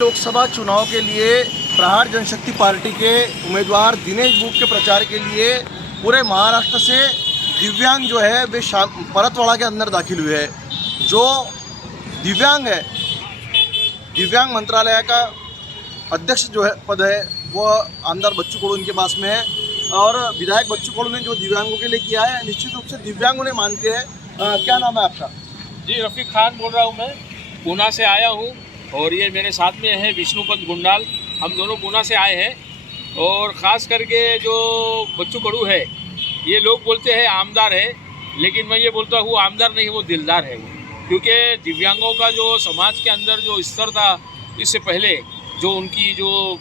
लोकसभा चुनाव के लिए प्रहार जनशक्ति पार्टी के उम्मीदवार दिनेश बुक के प्रचार के लिए पूरे महाराष्ट्र से दिव्यांग जो है वे परतवाड़ा के अंदर दाखिल हुए हैं। जो दिव्यांग है, दिव्यांग मंत्रालय का अध्यक्ष जो है पद है वो आमदार बच्चू कडू के पास में है और विधायक बच्चू कडू ने जो दिव्यांगों के लिए किया है निश्चित रूप से दिव्यांग उन्हें मानते हैं। क्या नाम है आपका? जी, रफ़ीक खान बोल रहा हूँ। मैं पूना से आया हूँ और ये मेरे साथ में है विष्णुपंत गुंडाल। हम दोनों पूना से आए हैं और ख़ास करके जो बच्चू कडू है, ये लोग बोलते हैं आमदार है, लेकिन मैं ये बोलता हूँ आमदार नहीं, वो दिलदार है वो। क्योंकि दिव्यांगों का जो समाज के अंदर जो स्तर था, इससे पहले जो उनकी जो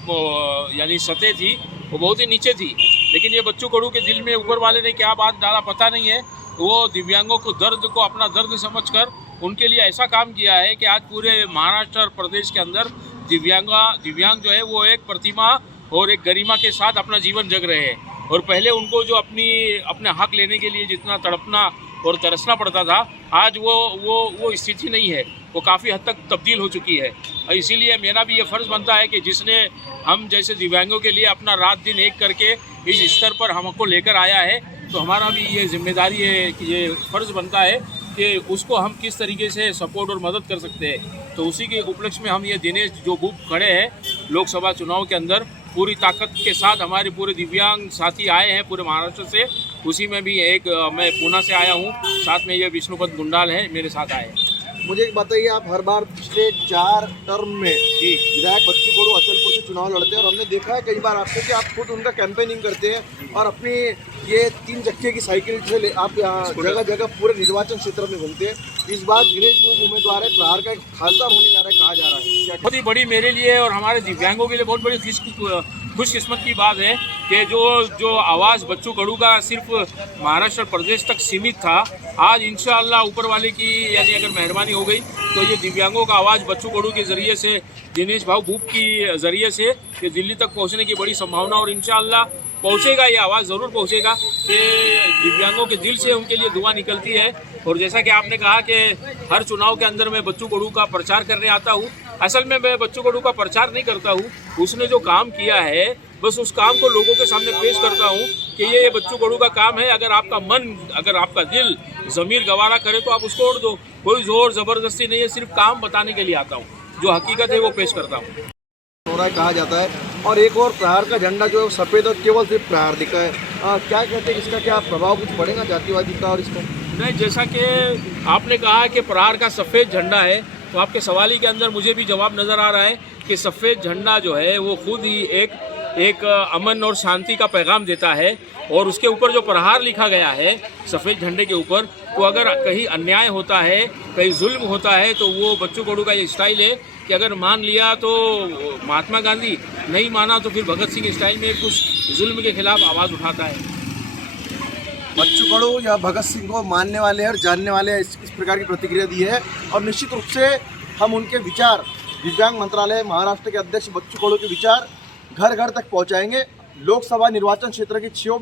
यानी सतह थी वो बहुत ही नीचे थी, लेकिन ये बच्चू कडू के दिल में ऊपर वाले ने क्या बात डाला पता नहीं है। वो दिव्यांगों को दर्द को अपना दर्द समझकर उनके लिए ऐसा काम किया है कि आज पूरे महाराष्ट्र और प्रदेश के अंदर दिव्यांग जो है वो एक प्रतिमा और एक गरिमा के साथ अपना जीवन जग रहे हैं। और पहले उनको जो अपने हक लेने के लिए जितना तड़पना और तरसना पड़ता था, आज वो स्थिति नहीं है, वो काफ़ी हद तक तब्दील हो चुकी है। और इसीलिए मेरा भी ये फ़र्ज़ बनता है कि जिसने हम जैसे दिव्यांगों के लिए अपना रात दिन एक करके इस स्तर पर हमको लेकर आया है, तो हमारा भी ये जिम्मेदारी है कि ये फ़र्ज़ बनता है कि उसको हम किस तरीके से सपोर्ट और मदद कर सकते हैं। तो उसी के उपलक्ष्य में हम ये दिनेश जो बुक खड़े हैं लोकसभा चुनाव के अंदर पूरी ताकत के साथ, हमारे पूरे दिव्यांग साथी आए हैं पूरे महाराष्ट्र से। उसी में भी मैं पूना से आया हूँ, साथ में ये विष्णुपंत गुंडाल है मेरे साथ आए हैं। मुझे एक बताइए, आप हर बार पिछले 4 टर्म में विधायक बच्चू कडू अचलपुर से चुनाव लड़ते हैं और हमने देखा है कई बार आपको कि आप खुद उनका कैंपेनिंग करते हैं और अपनी ये 3 चक्के की साइकिल से आप जगह जगह पूरे निर्वाचन क्षेत्र में घूमते हैं। इस बार दिनेश बुक उम्मीदवार है, प्रहार का खासदार होने जा रहा है, कहा जा रहा है। बहुत ही बड़ी मेरे लिए और हमारे दिव्यांगों के लिए बहुत बड़ी खुशकिस्मत की बात है कि जो आवाज़ बच्चू कडू का सिर्फ महाराष्ट्र प्रदेश तक सीमित था, आज इंशाअल्लाह ऊपर वाले की यानी अगर मेहरबानी हो गई तो ये दिव्यांगों का आवाज़ बच्चू कडू के ज़रिए से, दिनेश भाऊ बुक की ज़रिए से कि दिल्ली तक पहुंचने की बड़ी संभावना और इंशाअल्लाह पहुंचेगा, ये आवाज़ ज़रूर पहुंचेगा कि दिव्यांगों के दिल से उनके लिए दुआ निकलती है। और जैसा कि आपने कहा कि हर चुनाव के अंदर मैं बच्चू कडू का प्रचार करने आता हूँ, असल में मैं बच्चू कडू का प्रचार नहीं करता हूँ, उसने जो काम किया है बस उस काम को लोगों के सामने पेश करता हूँ कि ये बच्चू कडू का काम है। अगर आपका मन, अगर आपका दिल, ज़मीर गवारा करे तो आप उसको ओढ़ दो, कोई ज़ोर ज़बरदस्ती नहीं है, सिर्फ काम बताने के लिए आता हूँ, जो हकीकत है वो पेश करता हूँ। हो रहा है कहा जाता है। और एक और प्रहार का झंडा जो है सफ़ेद और केवल सिर्फ प्रहार दिखा है, क्या कहते हैं, इसका क्या प्रभाव कुछ पड़ेगा जातिवादी का? और इसका नहीं, जैसा कि आपने कहा कि प्रहार का सफ़ेद झंडा है, तो आपके सवाल ही के अंदर मुझे भी जवाब नज़र आ रहा है कि सफ़ेद झंडा जो है वो खुद ही एक अमन और शांति का पैगाम देता है। और उसके ऊपर जो प्रहार लिखा गया है सफ़ेद झंडे के ऊपर, तो अगर कहीं अन्याय होता है, कहीं जुल्म होता है, तो वो बच्चू कडू का ये स्टाइल है कि अगर मान लिया तो महात्मा गांधी, नहीं माना तो फिर भगत सिंह स्टाइल में कुछ जुल्म के खिलाफ आवाज़ उठाता है। बच्चू कडू या भगत सिंह को मानने वाले और जानने वाले इस प्रकार की प्रतिक्रिया दी है और निश्चित रूप से हम उनके विचार, दिव्यांग मंत्रालय महाराष्ट्र के अध्यक्ष बच्चू कडू के विचार घर घर तक पहुंचाएंगे। लोकसभा निर्वाचन क्षेत्र के 6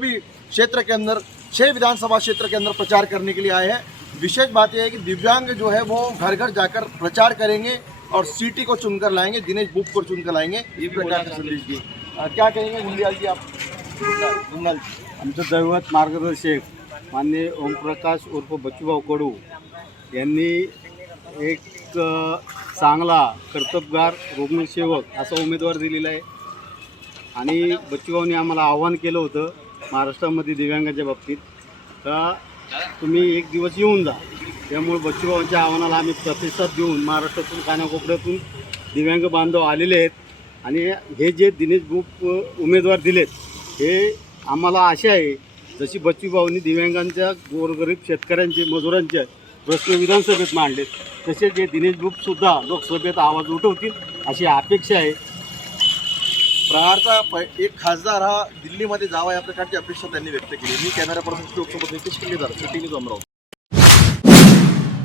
विधानसभा क्षेत्र के अंदर प्रचार करने के लिए आए हैं। विशेष बात यह है कि दिव्यांग जो है वो घर घर जाकर प्रचार करेंगे और सीटी को चुनकर लाएंगे, दिनेश बुक को चुनकर लाएंगे, इस प्रकार का संदेश दी। क्या कहेंगे गुंडियाल जी आप? आमचं दैवत मार्गदर्शक माननीय ओमप्रकाश उर्फ बच्चूभाऊ कडू यांनी एक चांगला कर्तबगार रुग्णसेवक असा उमेदवार दिलेला आहे आणि बच्चूभाऊंनी आम्हाला आव्हान केलं होतं महाराष्ट्रामध्ये दिव्यांगाच्या बाबतीत का तुम्ही एक दिवस येऊन जा। त्यामुळे बच्चूभाऊंच्या आव्हानाला आम्ही प्रतिसाद देऊन महाराष्ट्रातून कानाकोपऱ्यातून दिव्यांग बांधव आलेले आहेत आणि हे जे दिनेश बुक उमेदवार दिलेत हे आम्हाला आशा आहे जशी बच्चूभाऊंनी दिव्यांगांच्या, गोरगरीब शेतकऱ्यांचे, मजुरांचे प्रश्न विधानसभेत मांडलेत, तसे जे दिनेश बुकसुद्धा लोकसभेत आवाज उठवतील अशी अपेक्षा आहे। प्रहारचा एक खासदार हा दिल्लीमध्ये जावा या प्रकारची अपेक्षा त्यांनी व्यक्त केली। मी कॅमेरा पर्सन लोकसभा नितीश किल्लेदार, सिटी न्यूज अमरावती।